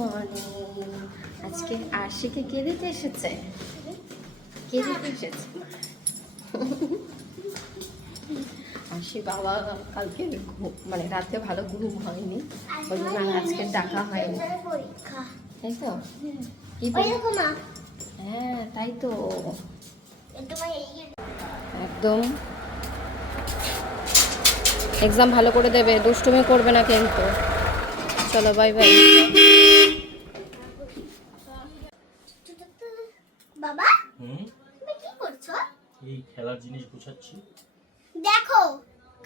Morning আজকে আশিকে কে দিতে এসেছে? কে দিতে এসেছে? আশি বাবা কালকে মানে রাতে ভালো ঘুম হয়নি। ওই জন্য আজকে ডাকা হয়নি। তাই তো? কি হ্যাঁ তাই তো। একদম এক্সাম ভালো করে দেবে দুষ্টুমি করবে না কিন্তু। চলো বাই বাই বাবা হুম তুমি কি করছ এই খেলার জিনিস গুছাচ্ছি। দেখো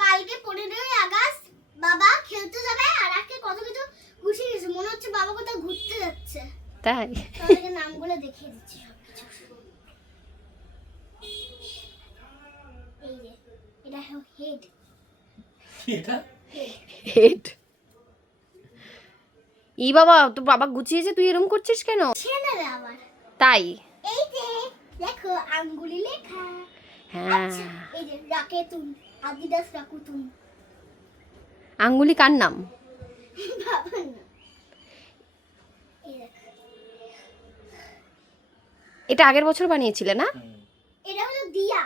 কালকে পনেরোই আগস্ট বাবা খেলতে যাবে আর আজকে কত কিছু গুছিয়ে গেছে মনে হচ্ছে বাবা কোথাও ঘুরতে যাচ্ছে। তাই? তাদেরকে নামগুলো দেখিয়ে দিচ্ছি সবকিছু। এই যে এটা হেড এটা? হেড ই বাবা তো বাবা গুছিয়েছে তুই এরকম করছিস কেন? তাই? এই যে দেখো আঙ্গুলি লেখা। হ্যাঁ। আচ্ছা, এই যে রাকেতুন আদিদাস রাকুতুন। আঙ্গুলি কার নাম? এটা আগের বছর বানিয়েছিলে না? এটা হলো দিয়া।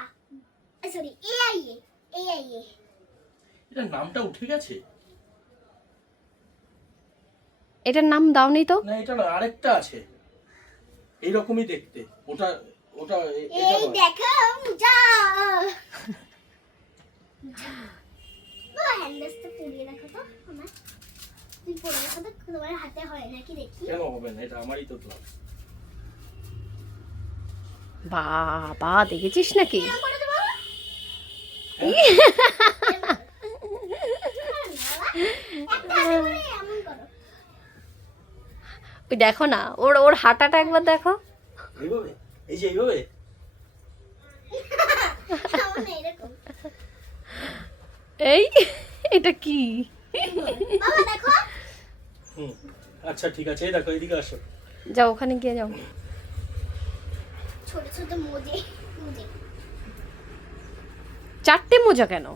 Sorry AIA AIA. এটার নামটা উঠে গেছে? এটার নাম দাওনি তো? না এটা না আরেকটা আছে। এইরকমই দেখতে। ওটা ওটা এই দেখো যা বাবা পরিয়ে রাখো তো আমার। তুমি পরে রাখো তো তোমার হাতে হয় নাকি দেখি? কেন হবে না এটা আমারই তো ক্লাব বাবা দেখেছিস নাকি? ওই দেখো না ওর ওর হাঁটাটা একবার দেখো। এইভাবে? এই যে এইভাবে? এই এটা কি? বাবা দেখো। হুম আচ্ছা ঠিক আছে এই দেখো এদিকে আসো। যাও ওখানে গিয়ে যাও। ছোট ছোট মোজে মোজে। চারটে মোজা কেন?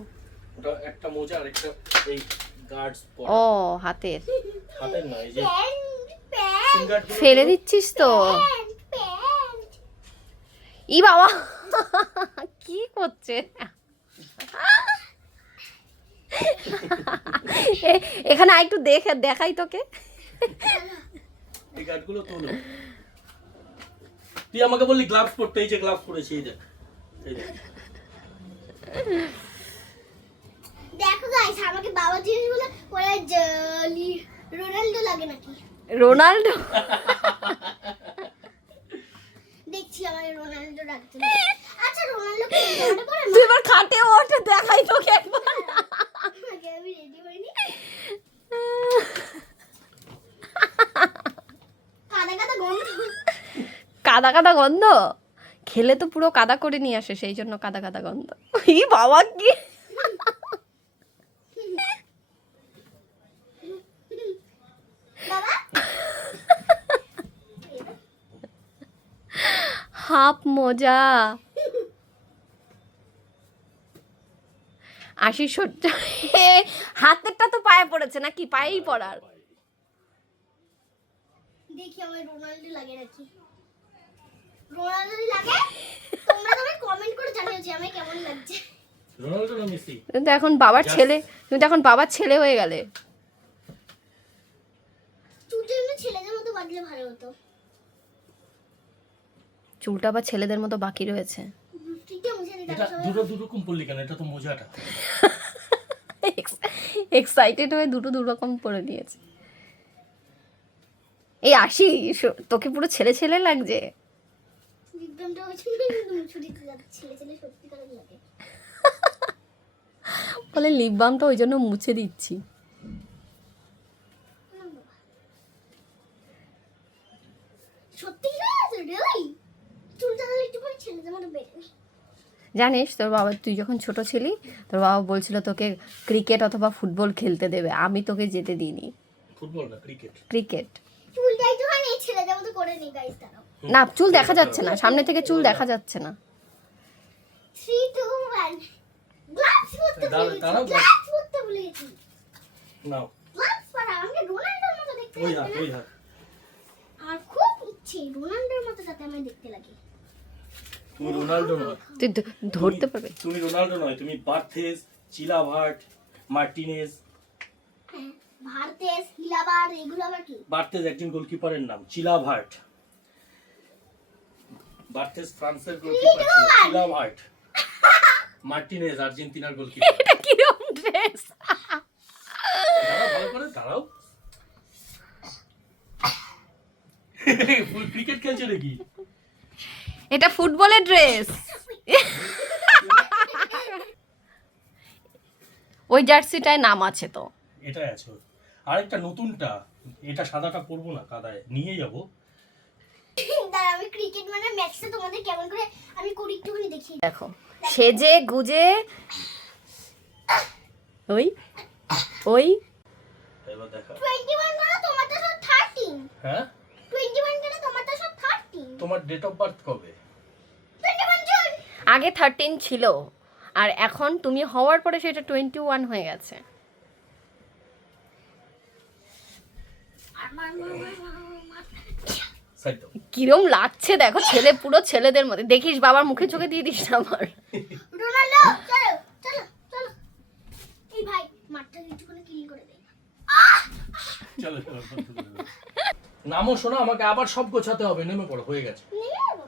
ওটা একটা মোজা আর একটা এই গার্ডস ও হাতের। হাতের না এই যে ফেলে দিচ্ছিস তো। ই বাবা কি করছে এখানে আর একটু দেখে দেখাই তোকে এই গার্ডগুলো তোলো তুই আমাকে বললি গ্লাভস পরতে এই যে গ্লাভস পরেছি এই দেখ দেখ। গাইস আমাকে বাবা জিনিসগুলো পরে জলি রোনাল্ডো লাগে নাকি? রোনাল্ডো? আমার রোনাল্ডো রাখতে আচ্ছা রোনাল্ডো কি পড়ে তুই এবার খাটে ওঠে দেখাই তোকে একবার। আগে আমি রেডি হইনি। কাদা কাদা গন্ধ। কাদা কাদা গন্ধ? খেলে তো পুরো কাদা করে নিয়ে আসে সেই জন্য কাদা কাদা গন্ধ। ই বাবা কি বাবা হাফ মোজা। আশি সহ্য হাতেরটা তো পায়ে পড়েছে নাকি? পায়েই পড়ার। দেখি আমার রোনাল্ডো লাগে নাকি? রোনাল্ডো লাগে তোমরা তবে কমেন্ট করে জানিও যে আমি কেমন লাগছে। রোনাল্ডো না মেসি? তুমি এখন বাবার ছেলে তুমি তো এখন বাবার ছেলে হয়ে গেলে। ছেলেদের মতো বাঁধলে ভালো হতো। চুলটা আবার ছেলেদের মতো বাকি রয়েছে। দুটো দুটো পড়লি কেন এটা তো মোজাটা। এক্সাইটেড হয়ে দুটো দু রকম পরে নিয়েছে। এই আসি তোকে পুরো ছেলে ছেলে লাগছে। বলে লিপ বামটা ওই জন্য মুছে দিচ্ছি না বাবা। সত্যি করে আছে রিয়েলি চুলটা তাহলে একটু পরে ছেলেদের মতো বেড়ে জানিস তোর বাবা তুই যখন ছোট ছিলি তোর বাবা বলছিল তোকে ক্রিকেট অথবা ফুটবল খেলতে দেবে। আমি তোকে যেতে দিইনি। ফুটবল না ক্রিকেট ক্রিকেট চুলটা একটুখানি ছেলেদের মতো করে নি গাইস না চুল দেখা যাচ্ছে না সামনে থেকে চুল দেখা যাচ্ছে না। গ্লাভস পরতে। গ্লাভস পরতে নাও। গ্লাভস পরা আমাকে রোনাল্ডোর মতো দেখতে ওই হাত ওই হাত। দেখছি রোনাল্ডোর মতো যাতে আমি দেখতে লাগে। তুমি রোনাল্ডো নয়। তুই ধরতে পারবে। তুমি রোনাল্ডো নয় তুমি বার্থেস চিলাভার্ট মার্টিনেজ ভারতেস হিলাবার এগুলো আবার কি? বার্থেস একজন গোলকিপারের নাম চিলাভার্ট বার্থেস ফ্রান্সের গোলকিপার ছিল, চিলাভার্ট মার্টিনেজ আর্জেন্টিনার গোলকিপার। এটা কিরম ড্রেস দাঁড়াও ভালো করে দাঁড়াও। ক্রিকেট খেলছে নাকি? এটা ফুটবলের ড্রেস। ওই জার্সিটায় নাম আছে তো। এটাই আছে। আরেকটা নতুনটা এটা সাদাটা পরবো না কাদায়। নিয়ে যাব। আমি ক্রিকেট মানে ম্যাচটা তোমাদের কেমন করে আমি করি একটুখানি দেখি দেখো সেজে গুজে ওই ওই। এবার দেখা। তোমারটা সব হ্যাঁ? তোমারটা সব তোমার ডেট অফ বার্থ কবে? আগে থার্টিন ছিল আর এখন তুমি হওয়ার পরে সেটা টোয়েন্টি ওয়ান হয়ে গেছে। সাইড কিরম লাগছে দেখো ছেলে পুরো ছেলেদের মধ্যে। দেখিস বাবার মুখে চোখে দিয়ে দিস না আমার। নামও শোনো আমাকে আবার সব গোছাতে হবে। নেমে পড়ো হয়ে গেছে।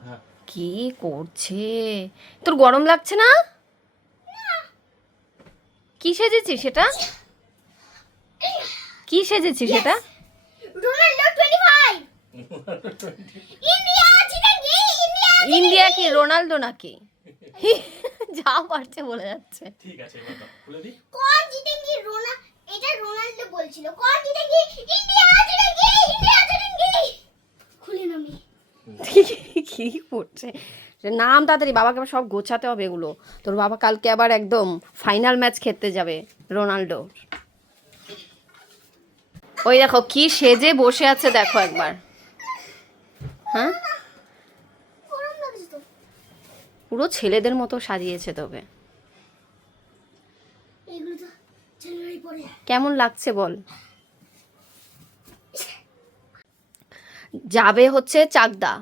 হ্যাঁ। কি করছে? তোর গরম লাগছে না? কি সেজেছিস সেটা? কি সেজেছিস সেটা? ইন্ডিয়া কি? রোনাল্ডো নাকি? যা পারছে বলে যাচ্ছে। ঠিক আছে এবার খুলে দিই। কौन জিতেঙ্গে রোনা এটা রোনাল্ডো বলছিল। কौन জিতেঙ্গে ইন্ডিয়া জিতেঙ্গে ইন্ডিয়া জিতেঙ্গে খুলে নামি কি করছে? নাম তাড়াতাড়ি বাবাকে সব গোছাতে হবে এগুলো। তোর বাবা কালকে আবার একদম ফাইনাল ম্যাচ খেলতে যাবে রোনাল্ডো। ওই দেখো কি সেজে বসে আছে দেখো একবার। হ্যাঁ? পুরো ছেলেদের মতো সাজিয়েছে তবে। এগুলো তো জানুয়ারি পরে। কেমন লাগছে বল? যাবে হচ্ছে চাকদা।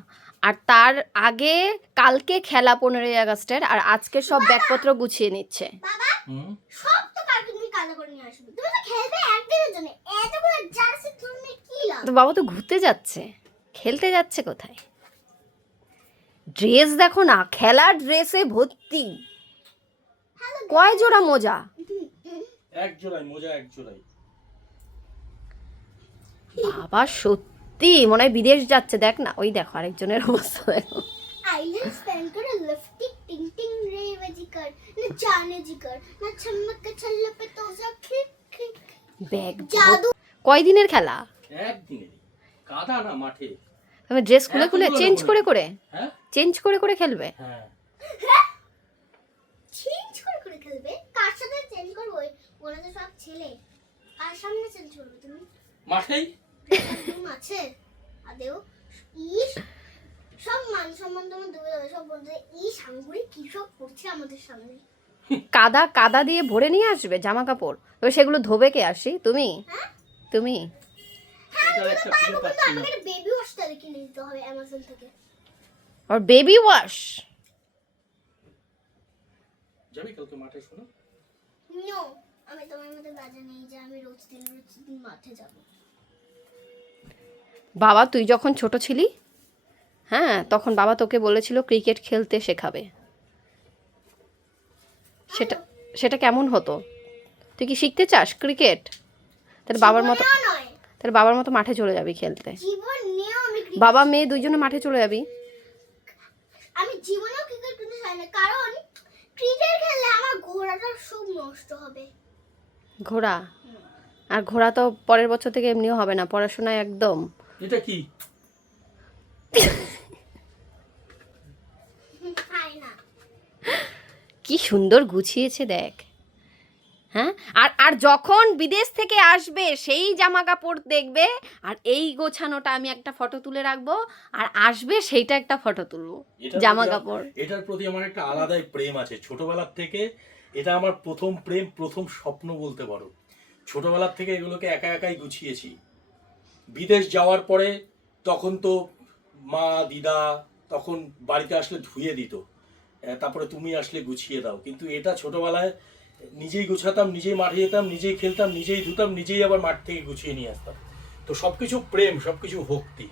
আর তার আগে কালকে খেলা পনেরোই আগস্টের আর আজকে সব ব্যাগপত্র গুছিয়ে নিচ্ছে। বাবা! তো কালকে তুমি কালো করে নিয়ে আসবে। তুমি তো খেলবে একদিনের জন্য। এতগুলো জার্সি তুমি কি লাভ? তো বাবা তো ঘুরতে যাচ্ছে। খেলতে যাচ্ছে কোথায়? ড্রেস দেখো না খেলার ড্রেসে ভর্তি। কয় জোড়া মোজা? এক জোড়াই মোজা এক জোড়াই। বাবা সত্যি সত্যি মনে হয় বিদেশ যাচ্ছে। দেখ না ওই দেখো আরেকজনের অবস্থা দেখো। তো কয়দিনের খেলা? একদিনের। ড্রেস খুলে খুলে চেঞ্জ করে করে। হ্যাঁ? চেঞ্জ করে করে খেলবে? হ্যাঁ। মাঠেই? আছে। আদেও ইস সব মান সম্মান তোমার দূরে যাবে সব বলতে ই সাঙ্গুরি কি সব করছে আমাদের সামনে? কাদা কাদা দিয়ে ভরে নিয়ে আসবে জামা কাপড় এবার সেগুলো ধোবে কে? আসি তুমি? তুমি? হবে অ্যামাজন থেকে। আর বেবি ওয়াশ যাবি কালকে মাঠে শোনো। নো আমি তোমার মতো বাজে নেই যে আমি রোজ দিন রোজ দিন মাঠে যাব। বাবা তুই যখন ছোট ছিলি? হ্যাঁ তখন বাবা তোকে বলেছিল ক্রিকেট খেলতে শেখাবে। সেটা সেটা কেমন হতো? তুই কি শিখতে চাস ক্রিকেট? তাহলে বাবার মতো তাহলে বাবার মতো মাঠে চলে যাবি খেলতে। বাবা মেয়ে দুইজনে মাঠে চলে যাবি? আমি জীবনেও ক্রিকেট খেলতে চাই না কারণ ক্রিকেট খেললে আমার ঘোড়াটা সব নষ্ট হবে। ঘোড়া? আর ঘোড়া তো পরের বছর থেকে এমনিও হবে না পড়াশোনায় একদম। এটা কি? কি সুন্দর গুছিয়েছে দেখ। হ্যাঁ? আর আর যখন বিদেশ থেকে আসবে সেই জামা কাপড় দেখবে আর এই গোছানোটা আমি একটা ফটো তুলে রাখব আর আসবে সেইটা একটা ফটো তুলবো জামা কাপড় এটার প্রতি আমার একটা আলাদাই প্রেম আছে। ছোটবেলার থেকে এটা আমার প্রথম প্রেম প্রথম স্বপ্ন বলতে পারো। ছোটবেলার থেকে এগুলোকে একা একাই গুছিয়েছি। বিদেশ যাওয়ার পরে তখন তো মা দিদা তখন বাড়িতে আসলে ধুয়ে দিত। তারপরে তুমি আসলে গুছিয়ে দাও। কিন্তু এটা ছোটবেলায় নিজেই গুছাতাম নিজেই মাঠে যেতাম নিজেই খেলতাম নিজেই ধুতাম নিজেই আবার মাঠ থেকে গুছিয়ে নিয়ে আসতাম। তো সবকিছু প্রেম সবকিছু ভক্তি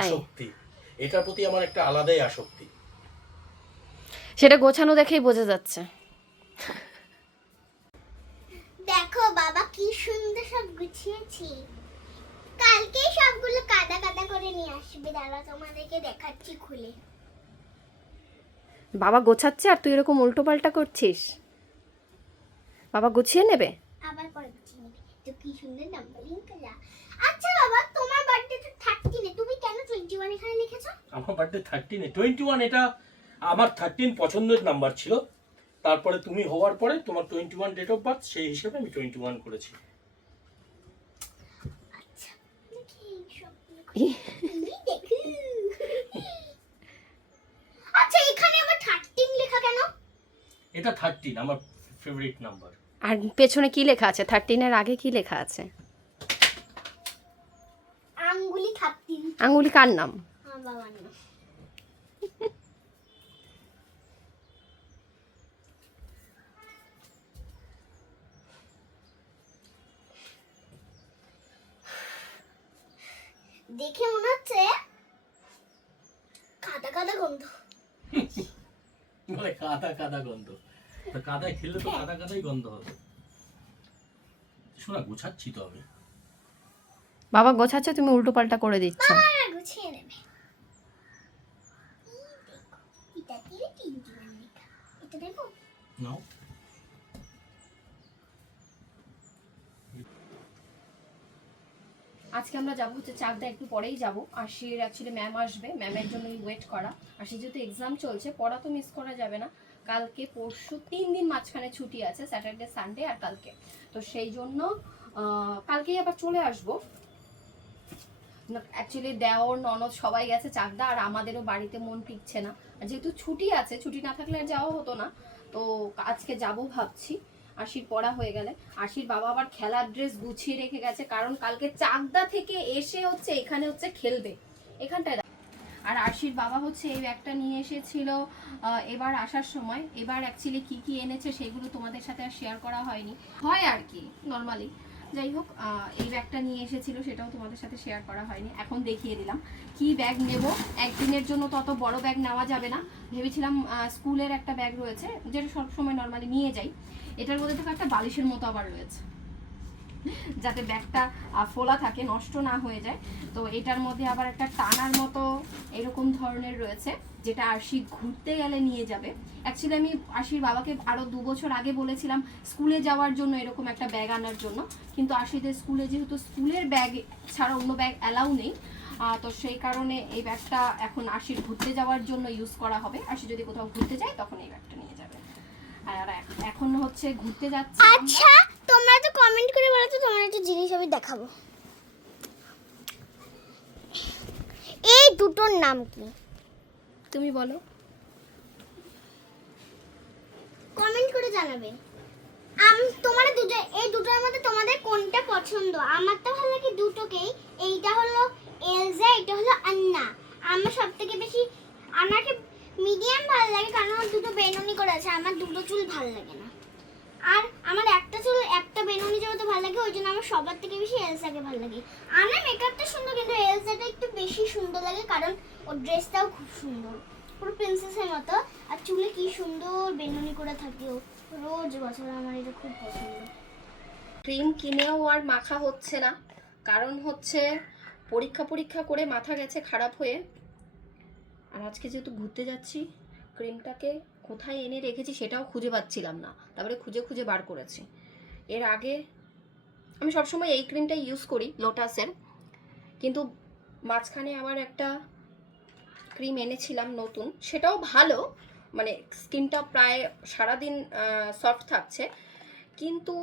আসক্তি এটার প্রতি আমার একটা আলাদাই আসক্তি। সেটা গোছানো দেখেই বোঝা যাচ্ছে। দেখো বাবা কি সুন্দর সব গুছিয়েছি। কালকেই সবগুলো কাদা কাদা করে নিয়ে আসবে দাঁড়া তোমাদেরকে দেখাচ্ছি খুলে। বাবা গোছাচ্ছে আর তুই এরকম উল্টো পাল্টা করছিস? বাবা গুছিয়ে নেবে? আবার পরে গুছিয়ে নেবে। তো কি সুন্দর নাম্বারিং করা আচ্ছা বাবা তোমার বার্থডে তো থার্টিনে তুমি কেন টোয়েন্টি ওয়ান এখানে লিখেছো? আমার বার্থডে থার্টিনে টোয়েন্টি ওয়ান এটা আমার থার্টিন পছন্দের নাম্বার ছিল। তারপরে তুমি হওয়ার পরে তোমার twenty one date of birth সেই হিসেবে আমি টোয়েন্টি ওয়ান করেছি আচ্ছা দেখি সবগুলো খুলে। এই দেখো। আচ্ছা এখানে আমার 13 লেখা কেন? এটা থার্টিন আমার ফেভারিট নাম্বার আর পেছনে কি লেখা আছে? থার্টিনের আগে কি লেখা আছে? আঙ্গুলি থার্টিন আঙ্গুলি কার নাম? আমার বাবার নাম। দেখে মনে হচ্ছে কাদা কাদা গন্ধ। মানে কাদা কাদা গন্ধ। তো কাদায় খেললে তো কাদা কাদাই গন্ধ হবে। শোনা গুছাচ্ছি তো আমি। বাবা গোছাচ্ছে তুমি উল্টো পাল্টা করে দিচ্ছ। বাবা গুছিয়ে নেবে। এই এটা দিয়ে তিনটি এটা দেখো। নাও। আজকে আমরা যাব হচ্ছে চাকদা, একটু পরেই যাব। আশির অ্যাকচুয়ালি ম্যাম আসবে। ম্যামের জন্যই ওয়েট করা। আশি যেহেতু এক্সাম চলছে, পড়া তো মিস করা যাবে না। কালকে, পরশু তিন দিন মাঝখানে ছুটি আছে স্যাটারডে সানডে আর কালকে। তো সেই জন্য কালকেই আবার চলে আসব। অ্যাকচুয়ালি দেওর, ননদ সবাই গেছে চাকদা, আর আমাদেরও বাড়িতে মন টিকছে না। আর যেহেতু ছুটি আছে, ছুটি না থাকলে আর যাওয়া হতো না। তো আজকে যাব ভাবছি। আশির পড়া হয়ে গেলে। আশির বাবা আবার খেলার ড্রেস গুছিয়ে রেখে গেছে, কারণ কালকে চাকদা থেকে এসে হচ্ছে এখানে হচ্ছে খেলবে। এখানটায় আর আশির বাবা হচ্ছে এই ব্যাগটা নিয়ে এসেছিল এবার আসার সময়। এবার অ্যাকচুয়ালি কি কি এনেছে সেগুলো তোমাদের সাথে আর শেয়ার করা হয়নি। হয় আর কি নর্মালি যাই হোক এই ব্যাগটা নিয়ে এসেছিল, সেটাও তোমাদের সাথে শেয়ার করা হয়নি। এখন দেখিয়ে দিলাম। কি ব্যাগ নেব? একদিনের জন্য তত বড় ব্যাগ নেওয়া যাবে না। ভেবেছিলাম স্কুলের একটা ব্যাগ রয়েছে, যেটা সবসময় নর্মালি নিয়ে যাই। এটার মধ্যে থেকে একটা বালিশের মতো আবার রয়েছে। যাতে ব্যাগটা ফোলা থাকে, নষ্ট না হয়ে যায়। তো এটার মধ্যে আবার একটা টানার মতো এরকম ধরনের রয়েছে, যেটা আরশি ঘুরতে গেলে নিয়ে যাবে। অ্যাকচুয়ালি আমি আশির বাবাকে আরও দু বছর আগে বলেছিলাম, স্কুলে যাওয়ার জন্য এরকম একটা ব্যাগ আনার জন্য। কিন্তু আশিদের স্কুলে যেহেতু স্কুলের ব্যাগ ছাড়া অন্য ব্যাগ অ্যালাউ নেই তো সেই কারণে এই ব্যাগটা এখন আশির ঘুরতে যাওয়ার জন্য ইউজ করা হবে। আশি যদি কোথাও ঘুরতে যায়, তখন এই ব্যাগটা নিয়ে যাবে। আর এখন হচ্ছে ঘুরতে যাচ্ছে। আচ্ছা তোমরা তো কমেন্ট করে বলো তো তোমার একটা জিনিস আমি দেখাবো। এই দুটোর নাম কি? তুমি বলো। কমেন্ট করে জানাবে। আম তোমার দুটো এই দুটোর মধ্যে তোমাদের কোনটা পছন্দ? আমার তো ভালো লাগে দুটোকেই। এইটা হলো এলজা এটা হলো আন্না। আমার সব থেকে বেশি আন্নাকে মিডিয়াম ভালো লাগে কারণ আমার দুটো বেনুনি করে আছে, আমার দুটো চুল ভালো লাগে না। আর আমার একটা চুল, একটা বেনুনি যেহেতু ভালো লাগে, ওই জন্য আমার সবার থেকে বেশি এলসাকে ভালো লাগে। আমার মেকআপটা সুন্দর, কিন্তু এলসাটা একটু বেশি সুন্দর লাগে, কারণ ওর ড্রেসটাও খুব সুন্দর। পুরো প্রিন্সেসের মতো। আর চুলে কি সুন্দর বেনুনি করে থাকে ও। রোজ বছর আমার এটা খুব পছন্দ। ক্রিম কিনেও আর মাখা হচ্ছে না। কারণ হচ্ছে পরীক্ষা পরীক্ষা করে মাথা গেছে খারাপ হয়ে। আর আজকে যেহেতু ঘুরতে যাচ্ছি ক্রিমটাকে কোথায় এনে রেখেছি সেটাও খুঁজে পাচ্ছিলাম না। তারপরে খুঁজে খুঁজে বার করেছি। এর আগে আমি সবসময় এই ক্রিমটা ইউজ করি, লোটাসের। কিন্তু মাঝখানে আবার একটা ক্রিম এনেছিলাম নতুন, সেটাও ভালো। মানে স্কিনটা প্রায় সারাদিন সফট থাকছে। কিন্তু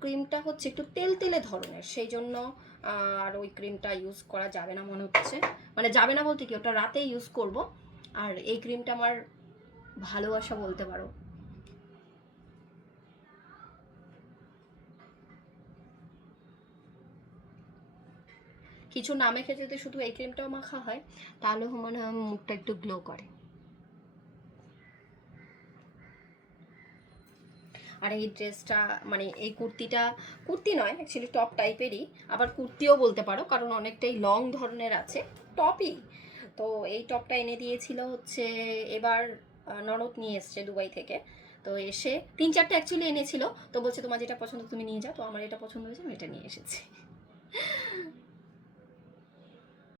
ক্রিমটা হচ্ছে একটু তেল তেলে ধরনের সেই জন্য আর ওই ক্রিমটা ইউজ করা যাবে না মনে হচ্ছে। মানে যাবে না বলতে কি, ওটা রাতে ইউজ করব। আর এই ক্রিমটা আমার ভালোবাসা বলতে পারো। কিছু না মেখে যদি শুধু এই ক্রিমটাও মাখা হয়, তাহলে মনে হয় মুখটা একটু গ্লো করে। আর এই ড্রেসটা মানে এই কুর্তিটা, কুর্তি নয় অ্যাকচুয়ালি টপ টাইপেরই আবার কুর্তিও বলতে পারো, কারণ অনেকটাই লং ধরনের আছে টপই তো এই টপটা এনে দিয়েছিল হচ্ছে এবার ননদ নিয়ে এসছে দুবাই থেকে। তো এসে তিন চারটে অ্যাকচুয়ালি এনেছিল। তো বলছে, তোমার যেটা পছন্দ তুমি নিয়ে যাও। তো আমার এটা পছন্দ হয়েছে, আমি এটা নিয়ে এসেছি।